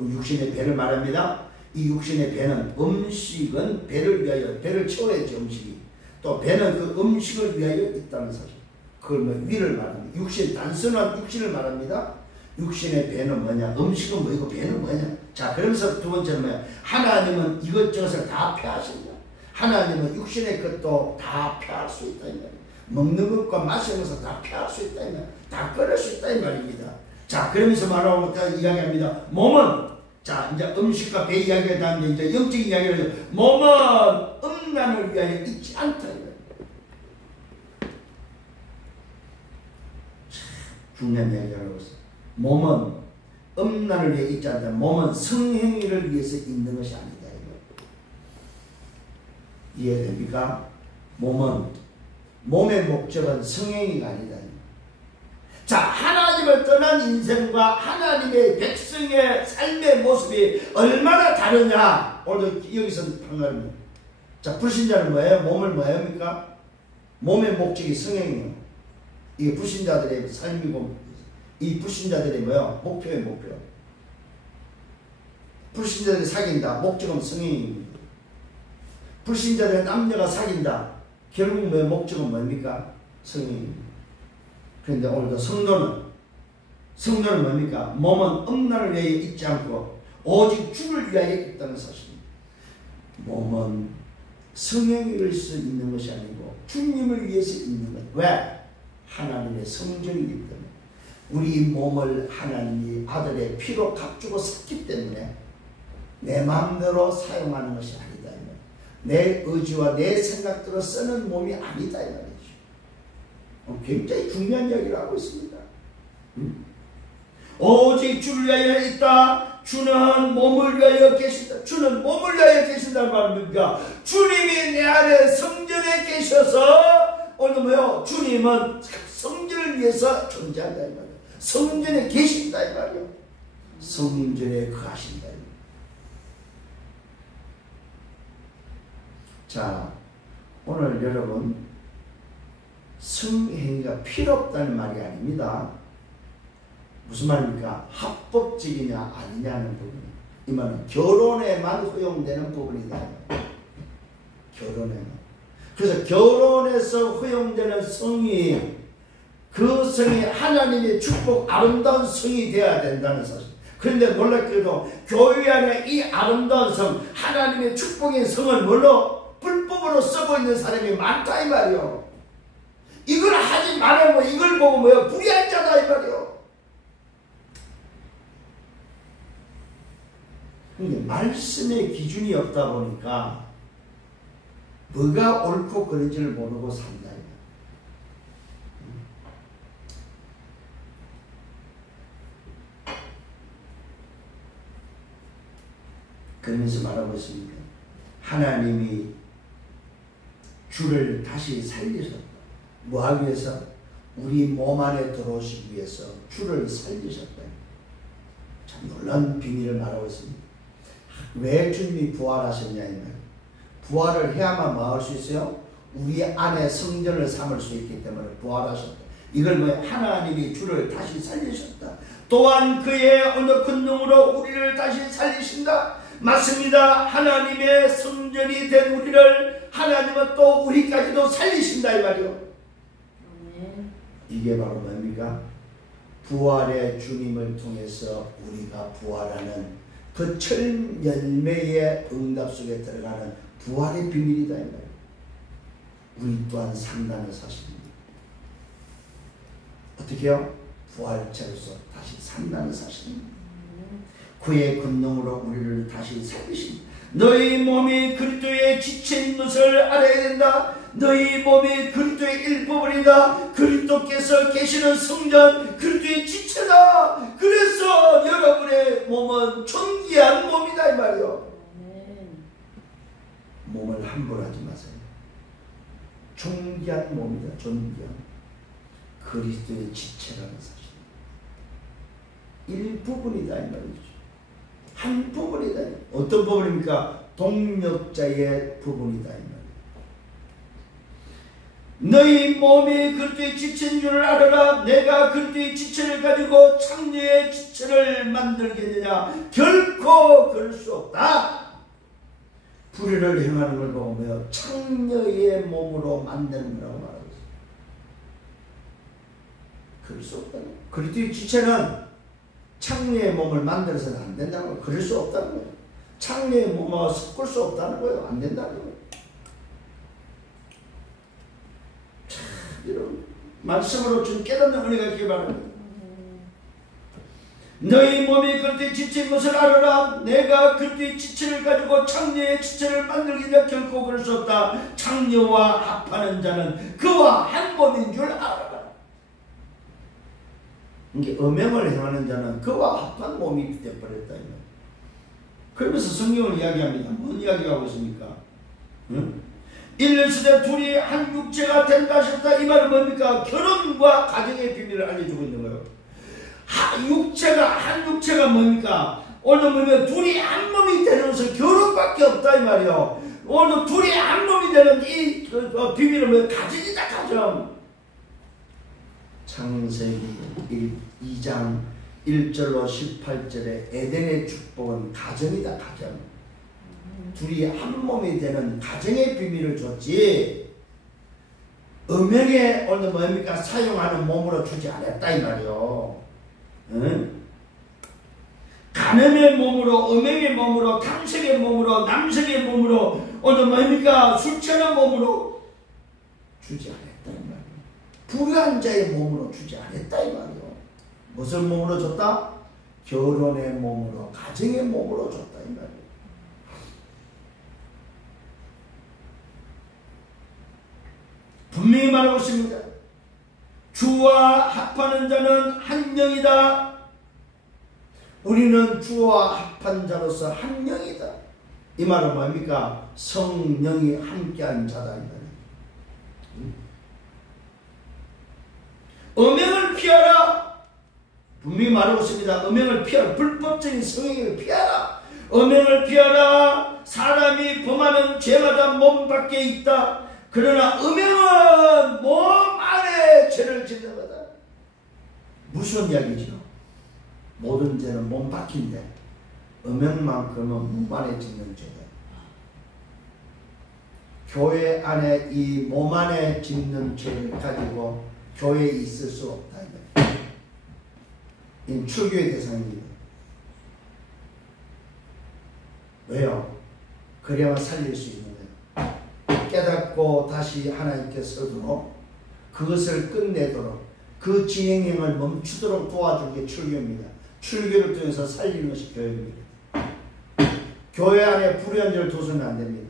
육신의 배를 말합니다. 이 육신의 배는 음식은 배를 위하여, 배를 채워야지 음식이. 또 배는 그 음식을 위하여 있다는 사실. 그걸 뭐 위를 말합니다. 육신, 단순한 육신을 말합니다. 육신의 배는 뭐냐? 음식은 뭐이고 배는 뭐냐? 자, 그러면서 두 번째는 뭐냐? 하나님은 이것저것을 다 폐하신다. 하나님은 육신의 것도 다 폐할 수 있다 이 말이에요. 먹는 것과 마시는 것을 다 폐할 수 있다 이 말이에요. 다 끊을 수 있다 이 말입니다. 자, 그러면서 말하고 이야기합니다. 몸은, 자, 이제 음식과 배 이야기가 다는데 이제 영적인 이야기를 해요. 몸은 음란을 위하여 있지 않다 이 말이에요. 중요한 이야기를 하고 있어요. 몸은 음란을 위해 있지 않다. 몸은 성행위를 위해서 있는 것이 아니다. 이해됩니까? 몸의 목적은 성행위가 아니다. 자, 하나님을 떠난 인생과 하나님의 백성의 삶의 모습이 얼마나 다르냐? 오늘 여기서 판가릅니다. 자, 불신자는 뭐예요? 몸을 뭐 합니까? 몸의 목적이 성행이에요. 이게 불신자들의 삶이고, 이 불신자들의 뭐예요? 목표예요, 목표. 불신자들이 사귄다. 목적은 성행입니다. 불신자들의 남녀가 사귄다. 결국 뭐 목적은 뭡니까? 성행입니다. 그런데 오늘도 성도는 뭡니까? 몸은 음란을 위하여 있지 않고 오직 주를 위하여 있다는 사실입니다. 몸은 성행위를 수 있는 것이 아니고 주님을 위해서 있는 것. 왜? 하나님의 성전이기 때문에. 우리 몸을 하나님이 아들의 피로 값주고 샀기 때문에 내 마음대로 사용하는 것이 아니다. 내 의지와 내 생각대로 쓰는 몸이 아니다 이 말이죠. 굉장히 중요한 이야기를 하고 있습니다. 오직 주를 위하여 있다. 주는 몸을 위하여 계신다. 주는 몸을 위하여 계신다는 말입니까? 주님이 내 안에 성전에 계셔서 오늘 뭐요? 주님은 성전을 위해서 존재한다 이 말이에요. 성전에 계신다 이 말이에요. 성전에 거하신다. 자, 오늘 여러분 성행위가 필요 없다는 말이 아닙니다. 무슨 말입니까? 합법적이냐 아니냐는 부분이에요. 이 말은 결혼에만 허용되는 부분이다. 결혼에만. 그래서 결혼에서 허용되는 성이 그 성이 하나님의 축복 아름다운 성이 되어야 된다는 사실. 그런데 놀랍게도 교회 안에 이 아름다운 성, 하나님의 축복의 성을 뭘로? 불법으로 쓰고 있는 사람이 많다 이 말이요. 이걸 하지 말고 이걸 보고 뭐요? 불의한 자다 이 말이요. 그러니까 말씀의 기준이 없다 보니까 뭐가 옳고 그른지를 모르고 산다. 그러면서 말하고 있습니다. 하나님이 주를 다시 살리셨다. 뭐 하기 위해서? 우리 몸 안에 들어오시기 위해서 주를 살리셨다. 참 놀라운 비밀을 말하고 있습니다. 왜 주님이 부활하셨냐 이 말. 부활을 해야만 뭐 할 수 있어요? 우리 안에 성전을 삼을 수 있기 때문에 부활하셨다. 이걸 뭐 하나님이 주를 다시 살리셨다. 또한 그의 어느 큰 능으로 우리를 다시 살리신다. 맞습니다. 하나님의 성전이 된 우리를 하나님은 또 우리까지도 살리신다 이 말이요. 이게 바로 뭡니까? 부활의 주님을 통해서 우리가 부활하는 그 첫 열매의 응답 속에 들어가는 부활의 비밀이다 이 말이에요. 우리 또한 산다는 사실입니다. 어떻게 해요? 부활체로서 다시 산다는 사실입니다. 그의 권능으로 우리를 다시 살리십니다. 너희 몸이 그리스도의 지체인 것을 알아야 된다. 너희 몸이 그리스도의 일부분이다. 그리스도께서 계시는 성전 그리스도의 지체다. 그래서 여러분의 몸은 존귀한 몸이다 이 말이요. 몸을 함부로 하지 마세요. 존귀한 몸이다. 존귀한 그리스도의 지체라는 사실. 일부분이다 이 말이죠. 한 부분이다. 어떤 부분입니까? 동력자의 부분이다 이 말이에요. 너희 몸이 그리스도의 지체인 줄 알아라. 내가 그리스도의 지체를 가지고 창녀의 지체를 만들겠느냐? 결코 그럴 수 없다. 불의를 행하는 걸 보며 창녀의 몸으로 만드는 거라고 말하고 있어요. 그럴 수 없다. 그리스도의 지체는 창녀의 몸을 만들어서는 안 된다는 거예요. 그럴 수 없다는 거예요. 창녀의 몸과 섞을 수 없다는 거예요. 안 된다는 거예요. 참, 이런 말씀으로 좀 깨닫는 은혜가 있기 바랍니다. 너희 몸이 그리스도의 지체인 것을 알아라. 내가 그리스도의 지체를 가지고 창녀의 지체를 만들기냐? 결코 그럴 수 없다. 창녀와 합하는 자는 그와 한 몸인 줄 알아라. 이게 음행을 행하는 자는 그와 합한 몸이 되어버렸다. 그러면서 성경을 이야기합니다. 뭔 이야기하고 있습니까? 응? 일일시대 둘이 한 육체가 된다 하셨다. 이 말은 뭡니까? 결혼과 가정의 비밀을 알려주고 있는 거예요. 한 육체가 뭡니까? 오늘 보면 둘이 한 몸이 되는 것은 결혼밖에 없다 이 말이요. 오늘 둘이 한 몸이 되는 이 비밀은 뭐 가정이다. 가정. 창세기 2장 1절로 18절의 에덴의 축복은 가정이다. 가정. 둘이 한 몸이 되는 가정의 비밀을 줬지 음행에 오늘 뭡니까? 사용하는 몸으로 주지 않았다 이 말이요. 응? 간음의 몸으로, 음행의 몸으로, 탐색의 몸으로, 남색의 몸으로, 오늘 뭡니까? 술 취하는 몸으로 주지 않았다 이 말이요. 불의한 자의 몸으로 주지 않았다 이 말이요. 무슨 몸으로 줬다? 결혼의 몸으로, 가정의 몸으로 줬다 이 말이요. 분명히 말하고 있습니다. 주와 합하는 자는 한 영이다. 우리는 주와 합한 자로서 한 영이다. 이 말은 뭡니까? 성령이 함께한 자다. 음행을 피하라. 분명히 말하고 있습니다. 음행을 피하라. 불법적인 성행위를 피하라. 음행을 피하라. 사람이 범하는 죄마다 몸 밖에 있다. 그러나 음행은 몸 안에 죄를 짓는 거다. 무슨 이야기죠? 모든 죄는 몸 밖인데 음행만큼은 몸 안에 짓는 죄다. 교회 안에 이 몸 안에 짓는 죄를 가지고 교회에 있을 수 없다. 이 출교의 대상입니다. 왜요? 그래야만 살릴 수 있는 거예요. 깨닫고 다시 하나님께 서도록 그것을 끝내도록 그 진행형을 멈추도록 도와주는 게 출교입니다. 출교를 통해서 살리는 것이 교회입니다. 교회 안에 불의한자를 둬서는 안 됩니다.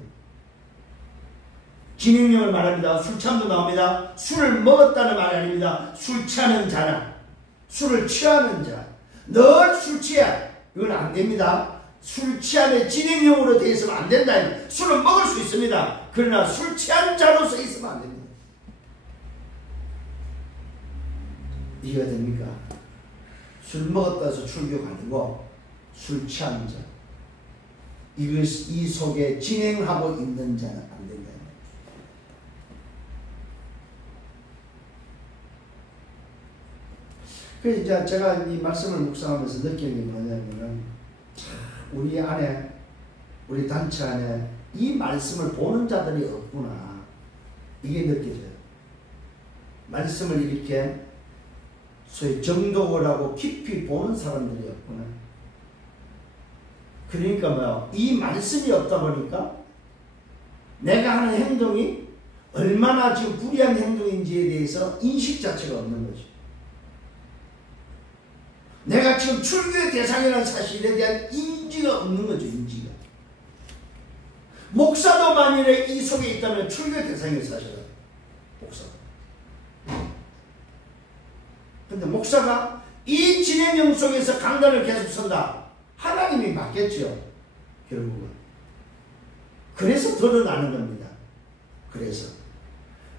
진행령을 말합니다. 술 취함도 나옵니다. 술을 먹었다는 말이 아닙니다. 술 취하는 자나 술을 취하는 자, 늘 술 취해. 이건 안 됩니다. 술 취함의 진행령으로 되어 있으면 안 된다. 술은 먹을 수 있습니다. 그러나 술 취한 자로서 있으면 안 됩니다. 이해가 됩니까? 술 먹었다 해서 출교가 아니고 술 취한 자, 이 속에 진행하고 있는 자는 안 된다. 그래서 이제 제가 이 말씀을 묵상하면서 느끼는 게 뭐냐면은 우리 안에, 우리 단체 안에 이 말씀을 보는 자들이 없구나. 이게 느껴져요. 말씀을 이렇게 소위 정독을 하고 깊이 보는 사람들이 없구나. 그러니까 뭐야, 이 말씀이 없다 보니까 내가 하는 행동이 얼마나 지금 불의한 행동인지에 대해서 인식 자체가 없는 거죠. 내가 지금 출교의 대상이라는 사실에 대한 인지가 없는 거죠. 인지가. 목사도 만일에 이 속에 있다면 출교의 대상이 사실은 목사다. 근데 목사가 이 진행령 속에서 강단을 계속 선다. 하나님이 맞겠죠. 결국은. 그래서 드러나는 겁니다. 그래서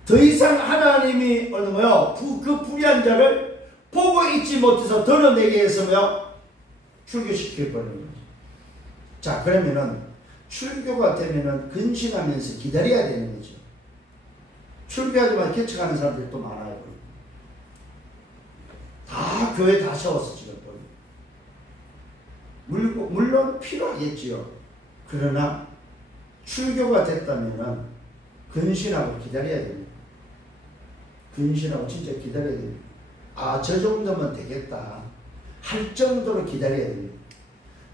더 이상 하나님이 그 불의한 자를 보고 있지 못해서 드러내게 해서 출교시킬 거라는 거죠. 자, 그러면은 출교가 되면은 근신하면서 기다려야 되는 거죠. 출교하지만 개척하는 사람들이 또 많아요. 다 교회 다 세웠어 지금. 물론 필요하겠지요. 그러나 출교가 됐다면은 근신하고 기다려야 됩니다. 근신하고 진짜 기다려야 됩니다. 아, 저 정도면 되겠다 할 정도로 기다려야 됩니다.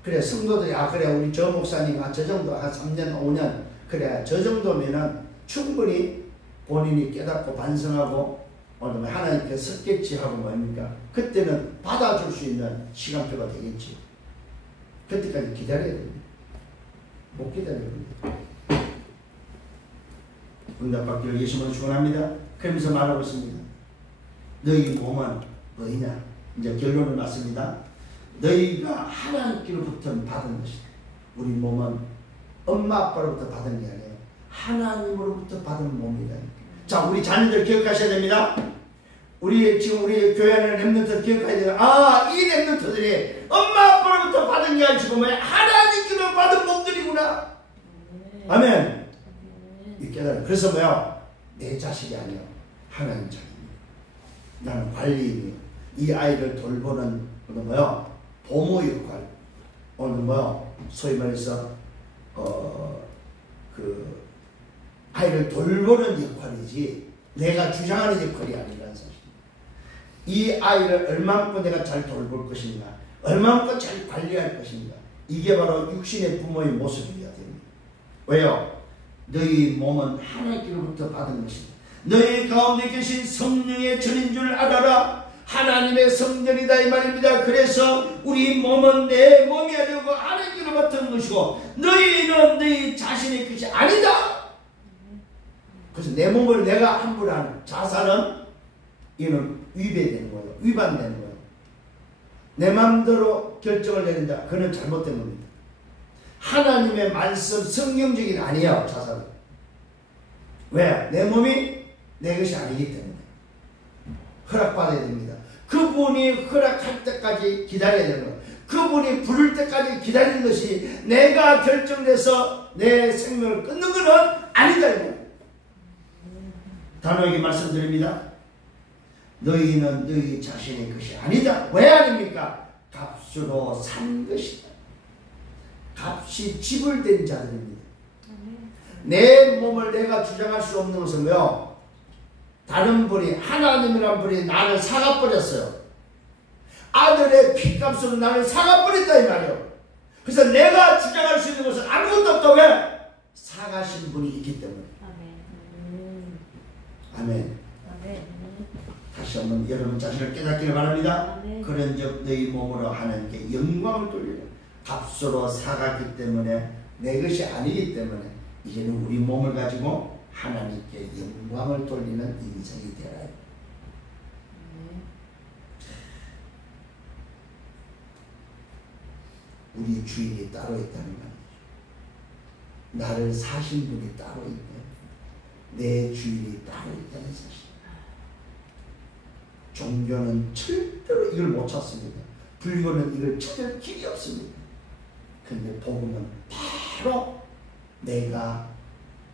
그래, 성도들이 그래 우리 저 목사님 저 정도 한 3년 5년 그래 저 정도면은 충분히 본인이 깨닫고 반성하고 하나님께 섰겠지 하고 뭡니까? 그때는 받아줄 수 있는 시간표가 되겠지. 그때까지 기다려야 됩니다. 못 기다려야 됩니다. 응답받기를 예수님으로 축원합니다. 그러면서 말하고 있습니다. 너희 몸은 뭐이냐? 이제 결론은 났습니다. 너희가 하나님께로부터 받은 것이다. 우리 몸은 엄마 아빠로부터 받은 게 아니에요. 하나님으로부터 받은 몸이다. 자, 우리 자녀들 기억하셔야 됩니다. 지금 우리 교회 안에 렘넌트 기억해야 돼요. 이 렘넌트들이 엄마 아빠로부터 받은 게 아니고 하나님께로 받은 몸들이구나. 아멘. 이 깨달아. 그래서 내 자식이 아니요, 하나님 자식입니다. 나는 관리인이요. 이 아이를 돌보는 보모 역할. 소위 말해서 아이를 돌보는 역할이지 내가 주장하는 역할이 아니라는 사실. 이 아이를 얼마만큼 내가 잘 돌볼 것인가, 얼마만큼 잘 관리할 것인가, 이게 바로 육신의 부모의 모습이어야 됩니다. 왜요? 너희 몸은 하나님께로부터 받은 것이다. 너희 가운데 계신 성령의 전인 줄 알아라. 하나님의 성전이다 이 말입니다. 그래서 우리 몸은 내 몸이 아니고 하나님께로부터 것이고 너희는 너희 자신의 것이 아니다. 그래서 내 몸을 내가 함부로 하는 자살은 이는 위배되는 거예요. 위반되는 거예요. 내 마음대로 결정을 내린다. 그건 잘못된 겁니다. 하나님의 말씀 성경적인 아니에요. 자살은. 왜? 내 몸이 내 것이 아니기 때문에 허락받아야 됩니다. 그분이 허락할 때까지 기다려야 되는 거예요. 그분이 부를 때까지 기다리는 것이 내가 결정돼서 내 생명을 끊는 것은 아니다. 단호하게 말씀드립니다. 너희는 너희 자신의 것이 아니다. 왜 아닙니까? 값으로 산 것이다. 값이 지불된 자들입니다. 내 몸을 내가 주장할 수 없는 것은 왜요? 다른 분이, 하나님이란 분이 나를 사가버렸어요. 아들의 피값으로 나를 사가버렸다 이 말이에요. 그래서 내가 주장할 수 있는 것은 아무것도 없다. 왜? 사가신 분이 있기 때문에. 아멘. 다시 한번 여러분 자신을 깨닫기를 바랍니다. 그런즉 너희 몸으로 하나님께 영광을 돌리라. 값으로 사갔기 때문에 내 것이 아니기 때문에 이제는 우리 몸을 가지고 하나님께 영광을 돌리는 인생이 되라. 우리 주인이 따로 있다는 말이죠. 나를 사신 분이 따로 있다. 내 주인이 따로 있다는 사실. 종교는 절대로 이걸 못 찾습니다. 불교는 이걸 찾을 길이 없습니다. 근데 복음은 바로 내가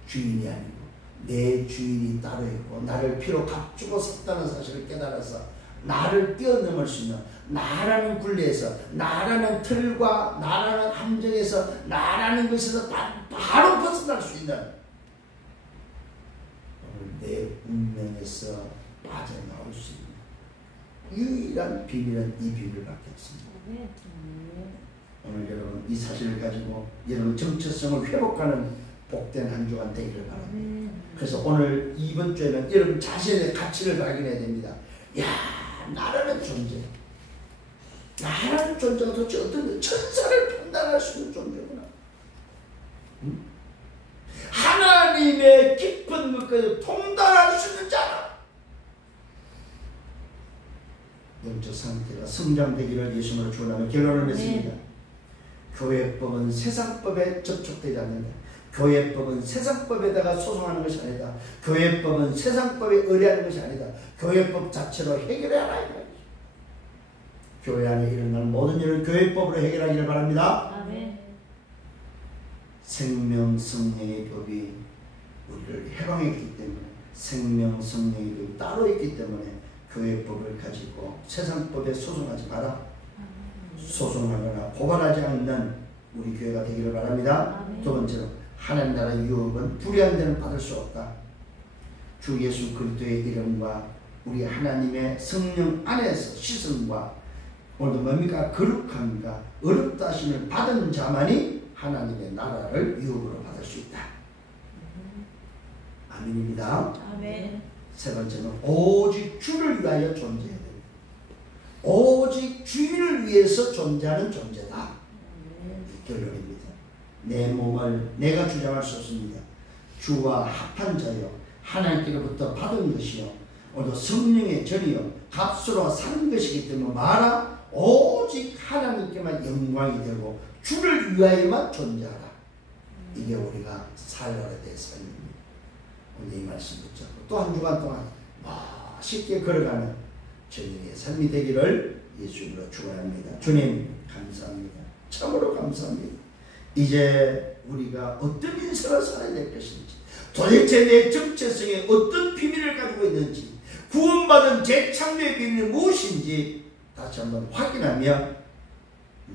주인이 아니고 내 주인이 따로 있고 나를 피로 값주고 샀다는 사실을 깨달아서 나를 뛰어넘을 수 있는, 나라는 굴레에서, 나라는 틀과 나라는 함정에서, 나라는 것에서 바로 벗어날 수 있는, 오늘 내 운명에서 빠져나올 수 있는 유일한 비밀은 이 비밀밖에 없습니다. 오늘 여러분 이 사실을 가지고 여러분 정체성을 회복하는 복된 한 주간 되기를 바랍니다. 그래서 오늘 이번 주에는 여러분 자신의 가치를 발견해야 됩니다. 야, 나라는 존재, 나라는 존재가 도대체 어떤 천사를 판단할 수 있는 존재구나. 하나님의 깊은 것까지 통달할 수 있는 자라. 영적 상태가 성장되기를 예수님으로 주문하며 결론을 맺습니다. 교회법은 세상법에 접촉되지 않는다. 교회법은 세상법에다가 소송하는 것이 아니다. 교회법은 세상법에 의뢰하는 것이 아니다. 교회법 자체로 해결해야 하라. 교회 안에 일어나는 모든 일을 교회법으로 해결하기를 바랍니다. 아멘. 생명 성령의 법이 우리를 해방했기 때문에, 생명 성령의 법이 따로 있기 때문에 교회법을 가지고 세상법에 소송하지 마라. 소송하거나 고발하지 않는 우리 교회가 되기를 바랍니다. 아멘. 두 번째로, 하나님 나라 유업은 불의한 데는 받을 수 없다. 주 예수 그리스도의 이름과 우리 하나님의 성령 안에서 씻음과 오늘도 뭡니까? 거룩함과 어렵다 하심을 받은 자만이 하나님의 나라를 유업으로 받을 수 있다. 아멘입니다. 아멘. 세 번째는 오직 주를 위하여 존재해야 됩니다. 오직 주인을 위해서 존재하는 존재다. 결론입니다. 내 몸을 내가 주장할 수 없습니다. 주와 합한 자요, 하나님께로부터 받은 것이요, 오늘도 성령의 전이요, 값으로 산 것이기 때문에 마라. 오직 하나님께만 영광이 되고 주를 위하여만 존재하라. 이게 우리가 살아야 될 삶입니다. 오늘 이 말씀 붙잡고 또 한 주간 동안 멋있게 걸어가는 저희의 삶이 되기를 예수님으로 축원합니다. 주님 감사합니다. 참으로 감사합니다. 이제 우리가 어떤 인생을 살아야 될 것인지, 도대체 내 정체성에 어떤 비밀을 가지고 있는지, 구원받은 재창조의 비밀이 무엇인지 다시 한번 확인하며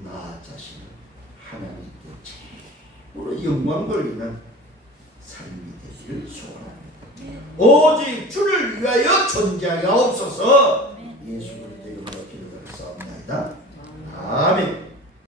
나 자신을 하나님께 최고로 영광 돌리는 삶이 되기를 소원합니다. 오직 주를 위하여 존재하게 하옵소서. 예수 그리스도의 이름으로 기도를 쌓옵나이다. 아멘.